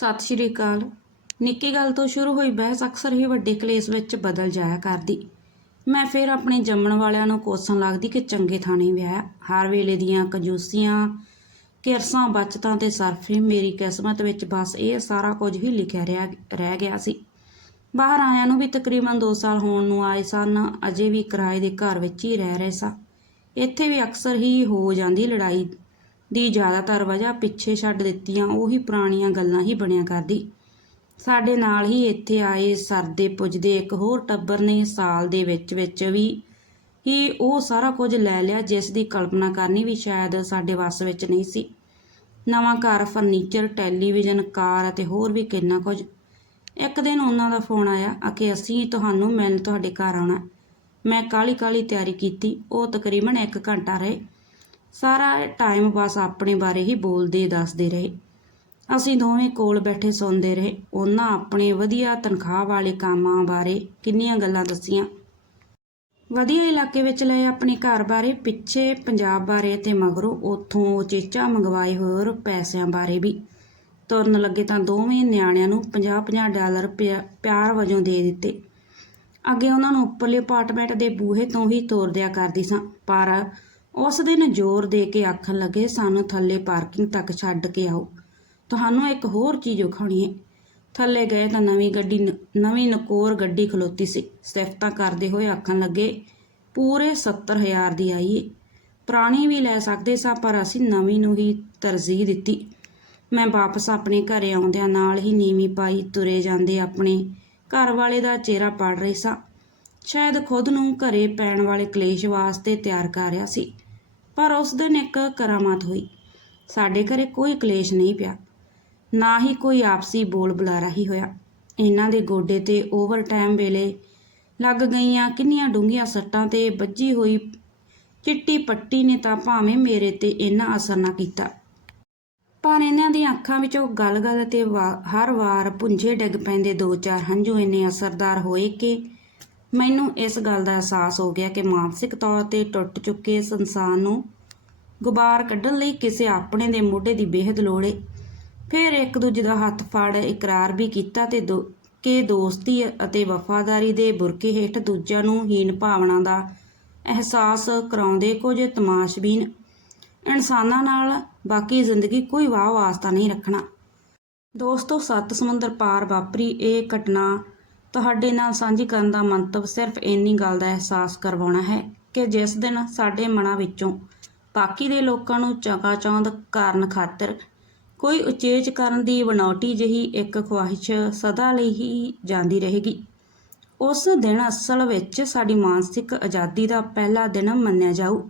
ਸਤਿ ਸ਼੍ਰੀ ਅਕਾਲ। ਨਿੱਕੀ ਗੱਲ ਤੋਂ ਸ਼ੁਰੂ ਹੋਈ ਬਹਿਸ ਅਕਸਰ ਹੀ ਵੱਡੇ ਕਲੇਸ਼ ਵਿੱਚ ਬਦਲ ਜਾਇਆ ਕਰਦੀ। ਮੈਂ ਫਿਰ ਆਪਣੇ ਜੰਮਣ ਵਾਲਿਆਂ ਨੂੰ ਕੋਸਣ ਲੱਗਦੀ ਕਿ ਚੰਗੇ ਥਾਣੇ ਵਿਆਹ ਹਰ ਵੇਲੇ ਦੀਆਂ ਕੰਜੂਸੀਆਂ, ਕਿਰਸਾਂ, ਬਚਤਾਂ ਤੇ ਸਰਫੇ ਮੇਰੀ ਕਿਸਮਤ ਵਿੱਚ ਬਸ ਇਹ ਸਾਰਾ ਕੁਝ ਹੀ ਲਿਖਿਆ ਰਿਹਾ ਰਹਿ ਗਿਆ ਸੀ। ਬਾਹਰ ਆਇਆਂ ਨੂੰ ਵੀ ਤਕਰੀਬਨ 2 ਸਾਲ ਹੋਣ ਨੂੰ ਆਏ ਸਨ। ਅਜੇ ਵੀ ਕਿਰਾਏ ਦੇ ਘਰ ਵਿੱਚ ਹੀ ਰਹਿ ਰਹੇ ਸਾਂ। ਇੱਥੇ ਵੀ ਅਕਸਰ ਹੀ ਹੋ ਜਾਂਦੀ ਲੜਾਈ ਦੀ ਜ਼ਿਆਦਾਤਰ ਵਜ੍ਹਾ ਪਿੱਛੇ ਛੱਡ ਦਿੱਤੀਆਂ, ਉਹੀ ਪੁਰਾਣੀਆਂ ਗੱਲਾਂ ਹੀ ਬਣਿਆ ਕਰਦੀ। ਸਾਡੇ ਨਾਲ ਹੀ ਇੱਥੇ ਆਏ ਸਰਦੇ ਪੁੱਜਦੇ ਇੱਕ ਹੋਰ ਟੱਬਰ ਨੇ ਸਾਲ ਦੇ ਵਿੱਚ ਵਿੱਚ ਵੀ, ਹੀ ਉਹ ਸਾਰਾ ਕੁਝ ਲੈ ਲਿਆ, ਜਿਸ ਦੀ ਕਲਪਨਾ ਕਰਨੀ ਵੀ ਸ਼ਾਇਦ ਸਾਡੇ ਵੱਸ ਵਿੱਚ ਨਹੀਂ ਸੀ। ਨਵਾਂ ਘਰ, ਫਰਨੀਚਰ, ਟੈਲੀਵਿਜ਼ਨ, ਕਾਰ ਅਤੇ ਹੋਰ ਵੀ ਕਿੰਨਾ ਕੁਝ। ਇੱਕ ਦਿਨ ਉਹਨਾਂ ਦਾ ਫੋਨ ਆਇਆ ਆ ਕਿ ਅਸੀਂ ਤੁਹਾਨੂੰ ਮਿਲਣ ਤੁਹਾਡੇ ਘਰ ਆਉਣਾ। ਮੈਂ ਕਾਲੀ ਕਾਲੀ ਤਿਆਰੀ ਕੀਤੀ। ਉਹ ਤਕਰੀਬਨ 1 ਘੰਟਾ ਰਹੇ। ਸਾਰਾ ਟਾਈਮ ਬਸ ਆਪਣੇ ਬਾਰੇ ਹੀ ਬੋਲਦੇ, ਦੱਸਦੇ ਰਹੇ। ਅਸੀਂ ਦੋਵੇਂ ਕੋਲ ਬੈਠੇ ਸੁਣਦੇ ਰਹੇ। ਉਹਨਾਂ ਆਪਣੇ ਵਧੀਆ ਤਨਖਾਹ ਵਾਲੇ ਕੰਮਾਂ ਬਾਰੇ ਕਿੰਨੀਆਂ ਗੱਲਾਂ ਦੱਸੀਆਂ। ਵਧੀਆ ਇਲਾਕੇ ਵਿੱਚ ਲਏ ਆਪਣੇ ਘਰ ਬਾਰੇ, ਪਿੱਛੇ ਪੰਜਾਬ ਬਾਰੇ ਤੇ ਮਗਰੋਂ ਉੱਥੋਂ ਚੇਚਾ ਮੰਗਵਾਏ ਹੋਰ ਪੈਸਿਆਂ ਬਾਰੇ ਵੀ। ਤੁਰਨ ਲੱਗੇ ਤਾਂ ਦੋਵੇਂ ਨਿਆਣਿਆਂ ਨੂੰ 50-50 ਡਾਲਰ ਪਿਆ- ਪਿਆਰ ਵਜੋਂ ਦੇ ਦਿੱਤੇ। ਅੱਗੇ ਉਹਨਾਂ ਨੂੰ ਉੱਪਰਲੇ ਅਪਾਰਟਮੈਂਟ ਦੇ ਬੂਹੇ ਤੋਂ ਹੀ ਤੋਰ ਦਿਆ ਕਰਦੀ ਸਾਂ, ਪਰ ਉਸ ਦਿਨ ਜ਼ੋਰ ਦੇ ਕੇ ਆਖਣ ਲੱਗੇ, ਸਾਨੂੰ ਥੱਲੇ ਪਾਰਕਿੰਗ ਤੱਕ ਛੱਡ ਕੇ ਆਓ। ਤੁਹਾਨੂੰ ਇੱਕ ਹੋਰ ਚੀਜ਼ ਵਿਖਾਉਣੀ ਹੈ ਥੱਲੇ ਗਏ ਤਾਂ ਨਵੀਂ ਗੱਡੀ ਨ- ਨਵੀਂ ਨਕੋਰ ਗੱਡੀ ਖਲੋਤੀ ਸੀ। ਸਿਫਤਾਂ ਕਰਦੇ ਹੋਏ ਆਖਣ ਲੱਗੇ, ਪੂਰੇ 70000 ਦੀ ਆਈ ਏ। ਪੁਰਾਣੀ ਵੀ ਲੈ ਸਕਦੇ ਸਾਂ, ਪਰ ਅਸੀਂ ਨਵੀਂ ਨੂੰ ਹੀ ਤਰਜੀਹ ਦਿੱਤੀ। ਮੈਂ ਵਾਪਸ ਆਪਣੇ ਘਰੇ ਆਉਂਦਿਆਂ ਨਾਲ ਹੀ ਨੀਵੀਂ ਪਾਈ ਤੁਰੇ ਜਾਂਦੇ ਆਪਣੇ ਘਰ ਵਾਲੇ ਦਾ ਚਿਹਰਾ ਪੜ ਰਹੀ ਸਾਂ। ਸ਼ਾਇਦ ਖੁਦ ਨੂੰ ਘਰੇ ਪੈਣ ਵਾਲੇ ਕਲੇਸ਼ ਵਾਸਤੇ ਤਿਆਰ ਕਰ ਰਿਹਾ ਸੀ। ਪਰ ਉਸ ਦਿਨ ਇੱਕ ਕਰਾਮਾਤ ਹੋਈ। ਸਾਡੇ ਘਰੇ ਕੋਈ ਕਲੇਸ਼ ਨਹੀਂ ਪਿਆ। ਨਾ ਹੀ ਕੋਈ ਆਪਸੀ ਬੋਲ ਬੁਲਾਰਾ ਹੀ ਹੋਇਆ। ਇਹਨਾਂ ਦੇ ਗੋਡੇ ਤੇ ਓਵਰਟਾਈਮ ਵੇਲੇ ਲੱਗ ਗਈਆਂ ਕਿੰਨੀਆਂ ਡੂੰਘੀਆਂ ਸੱਟਾਂ ਤੇ ਵੱਜੀ ਹੋਈ ਚਿੱਟੀ ਪੱਟੀ ਨੇ ਤਾਂ ਭਾਵੇਂ ਮੇਰੇ ਤੇ ਇੰਨਾ ਅਸਰ ਨਾ ਕੀਤਾ। ਪਰ ਇਹਨਾਂ ਦੀਆਂ ਅੱਖਾਂ ਵਿੱਚੋਂ ਗਲ-ਗਲ ਤੇ ਵਾ- ਹਰ ਵਾਰ ਪੁੰਝੇ ਡਿੱਗ ਪੈਂਦੇ ਦੋ ਚਾਰ ਹੰਝੂ ਇੰਨੇ ਅਸਰਦਾਰ ਹੋਏ ਕਿ ਮੈਨੂੰ ਇਸ ਗੱਲ ਦਾ ਅਹਿਸਾਸ ਹੋ ਗਿਆ ਕਿ ਮਾਨਸਿਕ ਤੌਰ ਤੇ ਟੁੱਟ ਚੁੱਕੇ ਇਸ ਇਨਸਾਨ ਨੂੰ ਗੁਬਾਰ ਕੱਢਣ ਲਈ ਕਿਸੇ ਆਪਣੇ ਦੇ ਮੋਢੇ ਦੀ ਬੇਹੱਦ ਲੋੜ ਏ। ਫਿਰ ਇੱਕ ਦੂਜੇ ਦਾ ਹੱਥ ਫੜ ਇਕਰਾਰ ਵੀ ਕੀਤਾ ਤੇ ਦੋ ਕਿ ਦੋਸਤੀ ਅਤੇ ਵਫਾਦਾਰੀ ਦੇ ਬੁਰਕੇ ਹੇਠ ਦੂਜਿਆਂ ਨੂੰ ਹੀਨ ਭਾਵਨਾ ਦਾ ਅਹਿਸਾਸ ਕਰਾਉਂਦੇ ਕੁਝ ਤਮਾਸ਼ਬੀਨ ਇਨਸਾਨਾਂ ਨਾਲ ਬਾਕੀ ਜ਼ਿੰਦਗੀ ਕੋਈ ਵਾਹ ਵਾਸਤਾ ਨਹੀਂ ਰੱਖਣਾ। ਦੋਸਤੋ, ਸੱਤ ਸਮੁੰਦਰ ਪਾਰ ਵਾਪਰੀ ਇਹ ਘਟਨਾ ਤੁਹਾਡੇ ਨਾਲ ਸਾਂਝੀ ਕਰਨ ਦਾ ਮੰਤਵ ਸਿਰਫ ਇੰਨੀ ਗੱਲ ਦਾ ਅਹਿਸਾਸ ਕਰਵਾਉਣਾ ਹੈ ਕਿ ਜਿਸ ਦਿਨ ਸਾਡੇ ਮਨਾਂ ਵਿੱਚੋਂ ਬਾਕੀ ਦੇ ਲੋਕਾਂ ਨੂੰ ਚਕਾਚੌਂਦ ਕਾਰਨ ਖਾਤਰ ਕੋਈ ਉਚੇਚ ਕਰਨ ਦੀ ਬਣਾਉਟੀ ਜਿਹੀ ਇੱਕ ਖਵਾਹਿਸ਼ ਸਦਾ ਲਈ ਹੀ ਜਾਂਦੀ ਰਹੇਗੀ। ਉਸ ਦਿਨ ਅਸਲ ਵਿੱਚ ਸਾਡੀ ਮਾਨਸਿਕ ਆਜ਼ਾਦੀ ਦਾ ਪਹਿਲਾ ਦਿਨ ਮੰਨਿਆ ਜਾਊ।